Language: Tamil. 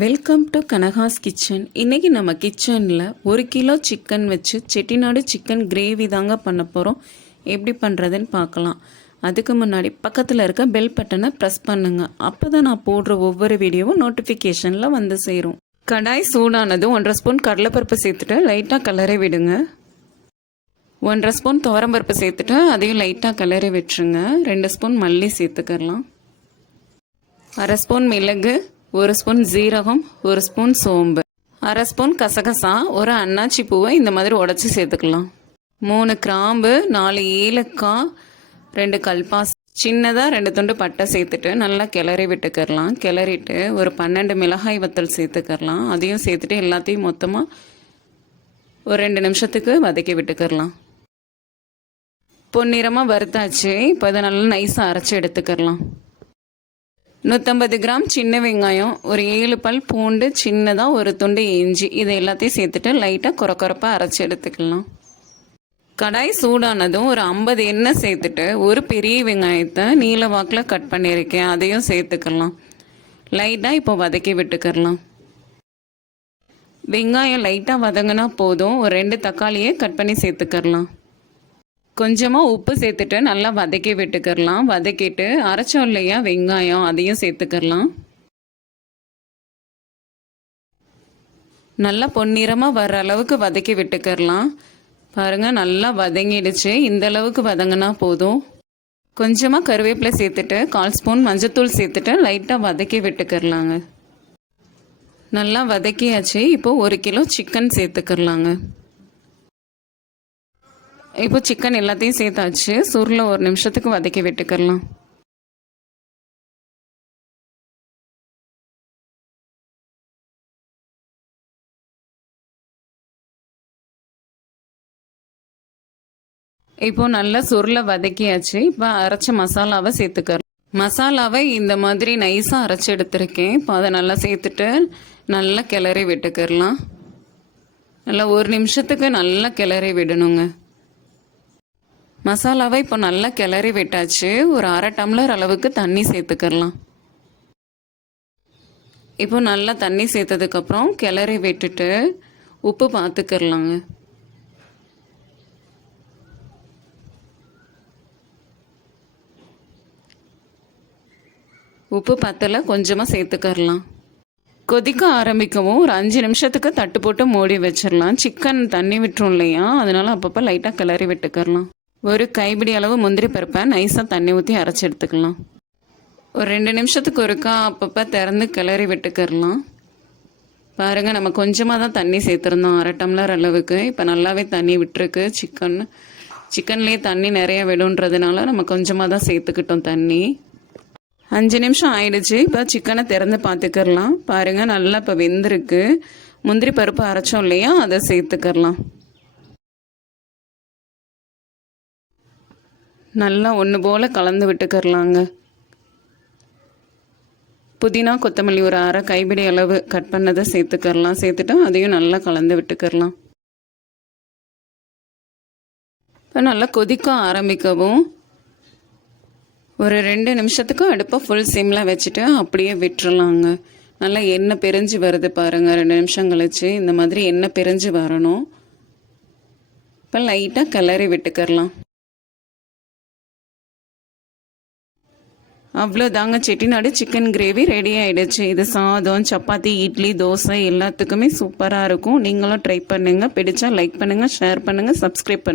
Welcome to கனகாஸ் kitchen. இன்றைக்கி நம்ம கிச்சனில் 1 கிலோ சிக்கன் வச்சு செட்டிநாடு சிக்கன் கிரேவி தாங்க பண்ண போகிறோம். எப்படி பண்ணுறதுன்னு பார்க்கலாம். அதுக்கு முன்னாடி பக்கத்தில் இருக்க பெல் பட்டனை ப்ரெஸ் பண்ணுங்கள். அப்போ தான் நான் போடுற ஒவ்வொரு வீடியோவும் நோட்டிஃபிகேஷனில் வந்து சேரும். கடாய் சூடானது 1.5 ஸ்பூன் கடலைப்பருப்பு சேர்த்துட்டு லைட்டாக கலரை விடுங்க. 1.5 ஸ்பூன் துவரம்பருப்பு சேர்த்துட்டு அதையும் லைட்டாக கலரை விட்டுருங்க. 2 ஸ்பூன் மல்லி சேர்த்துக்கலாம். 1/2 ஸ்பூன் மிளகு, 1 ஸ்பூன் ஜீரகம், 1 ஸ்பூன் சோம்பு, 1/2 ஸ்பூன் கசகசா, ஒரு அன்னாச்சி பூவை இந்த மாதிரி உடச்சி சேர்த்துக்கலாம். 3 கிராம்பு, 4 ஏலக்காய், 2 கல்பாசி, சின்னதாக 2 துண்டு பட்டை சேர்த்துட்டு நல்லா கிளறி விட்டுக்கிறலாம். கிளறிட்டு ஒரு 12 மிளகாய் வத்தல் சேர்த்துக்கிறலாம். அதையும் சேர்த்துட்டு எல்லாத்தையும் மொத்தமாக ஒரு 2 நிமிஷத்துக்கு வதக்கி விட்டுக்கிறலாம். பொன்னிறமாக வறுத்தாச்சு. இப்போ இதை நல்லா நைஸாக அரைச்சி எடுத்துக்கிறலாம். 150 கிராம் சின்ன வெங்காயம், ஒரு 7 பல் பூண்டு, சின்னதாக ஒரு துண்டு இஞ்சி, இதை எல்லாத்தையும் சேர்த்துட்டு லைட்டாக குறப்பாக அரைச்சி எடுத்துக்கலாம். கடாய் சூடானதும் ஒரு 50 எண்ணெய் சேர்த்துட்டு ஒரு பெரிய வெங்காயத்தை நீல வாக்கில் கட் பண்ணியிருக்கேன், அதையும் சேர்த்துக்கலாம். லைட்டாக இப்போ வதக்கி விட்டுக்கலாம். வெங்காயம் லைட்டாக வதங்கினா போதும். ஒரு 2 தக்காளியை கட் பண்ணி சேர்த்துக்கலாம். கொஞ்சமாக உப்பு சேர்த்துட்டு நல்லா வதக்கி விட்டுக்கிறலாம். வதக்கிட்டு அரைச்சோம் இல்லையா வெங்காயம், அதையும் சேர்த்துக்கலாம். நல்லா பொன்னிறமாக வர்ற அளவுக்கு வதக்கி விட்டுக்கிறலாம். பாருங்கள், நல்லா வதங்கிடுச்சு. இந்த அளவுக்கு வதங்கினா போதும். கொஞ்சமாக கருவேப்பிலை சேர்த்துட்டு 1/4 ஸ்பூன் மஞ்சத்தூள் சேர்த்துட்டு லைட்டாக வதக்கி விட்டுக்கிறலாங்க. நல்லா வதக்கியாச்சு. இப்போது 1 கிலோ சிக்கன் சேர்த்துக்கிறலாங்க. இப்போ சிக்கன் எல்லாத்தையும் சேர்த்தாச்சு. சுருளை 1 நிமிஷத்துக்கு வதக்கி விட்டுக்கலாம். இப்போ நல்லா சுருளை வதக்கியாச்சு. இப்போ அரைச்ச மசாலாவை சேர்த்துக்கலாம். மசாலாவை இந்த மாதிரி நைஸாக அரைச்சி எடுத்துருக்கேன். இப்போ அதை நல்லா சேர்த்துட்டு நல்லா கிளறி விட்டுக்கலாம். நல்லா 1 நிமிஷத்துக்கு நல்லா கிளறி விடணுங்க. மசாலாவை இப்போ நல்லா கிளறி விட்டாச்சு. ஒரு 1/2 டம்ளர் அளவுக்கு தண்ணி சேர்த்துக்கலாம். இப்போ நல்லா தண்ணி சேர்த்ததுக்கப்புறம் கிளறி விட்டுட்டு உப்பு பார்த்துக்கிறலாங்க. உப்பு பத்தலை, கொஞ்சமாக சேர்த்துக்கரலாம். கொதிக்க ஆரம்பிக்கவும் ஒரு 5 நிமிஷத்துக்கு தட்டு போட்டு மூடி வச்சிடலாம். சிக்கன் தண்ணி விட்டுரும் இல்லையா, அதனால அப்பப்போ லைட்டாக கிளறி விட்டுக்கரலாம். ஒரு கைப்பிடி அளவு முந்திரி பருப்பை நைஸாக தண்ணி ஊற்றி அரைச்சி எடுத்துக்கலாம். ஒரு 2 நிமிஷத்துக்கு ஒருக்கா அப்பப்போ திறந்து கிளறி விட்டுக்கிறலாம். பாருங்கள், நம்ம கொஞ்சமாக தான் தண்ணி சேர்த்துருந்தோம், 1/2 டம்ளர் அளவுக்கு. இப்போ நல்லாவே தண்ணி விட்டுருக்கு. சிக்கன்லேயே தண்ணி நிறைய விடுன்றதுனால நம்ம கொஞ்சமாக தான் சேர்த்துக்கிட்டோம் தண்ணி. 5 நிமிஷம் ஆயிடுச்சு. இப்போ சிக்கனை திறந்து பார்த்துக்கிறலாம். பாருங்கள், நல்லா இப்போ வெந்திருக்கு. முந்திரி பருப்பு அரைச்சோம் இல்லையா, அதை சேர்த்துக்கிறலாம். நல்லா ஒன்று போல் கலந்து விட்டுக்கிறலாங்க. புதினா கொத்தமல்லி ஒரு 1/2 கைப்பிடி அளவு கட் பண்ணதை சேர்த்துக்கிறலாம். சேர்த்துட்டு அதையும் நல்லா கலந்து விட்டுக்கிறலாம். இப்போ நல்லா கொதிக்க ஆரம்பிக்கவும் ஒரு 2 நிமிஷத்துக்கு அடுப்பை ஃபுல் சிம்மில் வச்சுட்டு அப்படியே விட்டுறலாங்க. நல்லா எண்ணெய் பிரிஞ்சு வருது பாருங்கள். 2 நிமிஷம் கழிச்சு இந்த மாதிரி எண்ணெய் பிரிஞ்சு வரணும். இப்போ லைட்டாக கிளறி விட்டுக்கிறலாம். அவ்வளோதாங்க, செட்டிநாடு சிக்கன் கிரேவி ரெடி ஆகிடுச்சு. இது சாதம், சப்பாத்தி, இட்லி, தோசை எல்லாத்துக்குமே சூப்பராக இருக்கும். நீங்களும் ட்ரை பண்ணுங்கள். பிடிச்சா லைக் பண்ணுங்கள், ஷேர் பண்ணுங்கள், சப்ஸ்கிரைப் பண்ணுங்கள்.